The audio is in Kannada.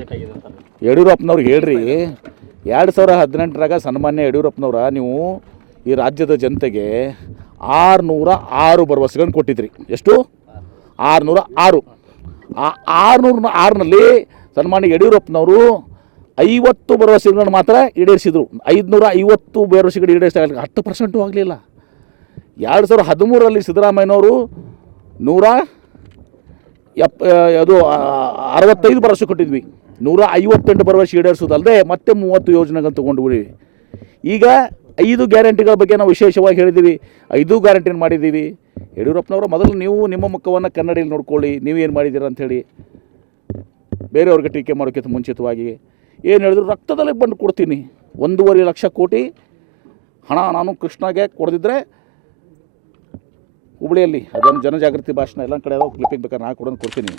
ಬೇಕಾಗಿದೆ ಅಂತ ಯಡಿಯೂರಪ್ಪನವ್ರಿಗೆ ಹೇಳ್ರಿ 2018ರಾಗ ಸನ್ಮಾನ್ಯ ಯಡಿಯೂರಪ್ಪನವ್ರ ನೀವು ಈ ರಾಜ್ಯದ ಜನತೆಗೆ 606 ಭರವಸೆಗಳನ್ನು ಕೊಟ್ಟಿದ್ರಿ. ಎಷ್ಟು? 606. ಆ 606ನಲ್ಲಿ ಸನ್ಮಾನ್ಯ ಯಡಿಯೂರಪ್ಪನವರು 50 ಭರವಸೆಗಳನ್ನು ಮಾತ್ರ ಈಡೇರಿಸಿದರು. 550 ಭರವಸೆಗಳು ಈಡೇರಿಸಿದಾಗ 10% ಆಗಲಿಲ್ಲ. 2013ರಲ್ಲಿ ಸಿದ್ದರಾಮಯ್ಯನವರು 65 ಭರವಸೆ ಕೊಟ್ಟಿದ್ವಿ. 158 ಭರವಸೆ ಈಡೇರಿಸೋದಲ್ಲದೆ ಮತ್ತೆ 30 ಯೋಜನೆಗಳನ್ನು ತೊಗೊಂಡ್ವಿ. ಈಗ 5 ಗ್ಯಾರಂಟಿಗಳ ಬಗ್ಗೆ ನಾವು ವಿಶೇಷವಾಗಿ ಹೇಳಿದ್ದೀವಿ. 5 ಗ್ಯಾರಂಟಿನ ಮಾಡಿದ್ದೀವಿ. ಯಡಿಯೂರಪ್ಪನವರು ಮೊದಲು ನೀವು ನಿಮ್ಮ ಮುಖವನ್ನು ಕನ್ನಡಿಯಲ್ಲಿ ನೋಡ್ಕೊಳ್ಳಿ, ನೀವೇನು ಮಾಡಿದ್ದೀರ ಅಂಥೇಳಿ ಬೇರೆಯವ್ರಿಗೆ ಟೀಕೆ ಮಾಡೋಕ್ಕಿಂತ ಮುಂಚಿತವಾಗಿ ಏನು ಹೇಳಿದ್ರು, ರಕ್ತದಲ್ಲಿ ಬಂದು ಕೊಡ್ತೀನಿ 1.5 ಲಕ್ಷ ಕೋಟಿ ಹಣ ನಾನು ಕೃಷ್ಣಗೆ ಕೊಡದಿದ್ದರೆ ಹುಬ್ಬಳ್ಳಿಯಲ್ಲಿ ಅದನ್ನು ಜನಜಾಗೃತಿ ಭಾಷಣ ಎಲ್ಲ ಕಡೆ ಕ್ಲಿಪ್ಪಿಂಗ್ ಬೇಕಾದ್ರೆ ನಾನು ಕೊಡ್ತೀನಿ.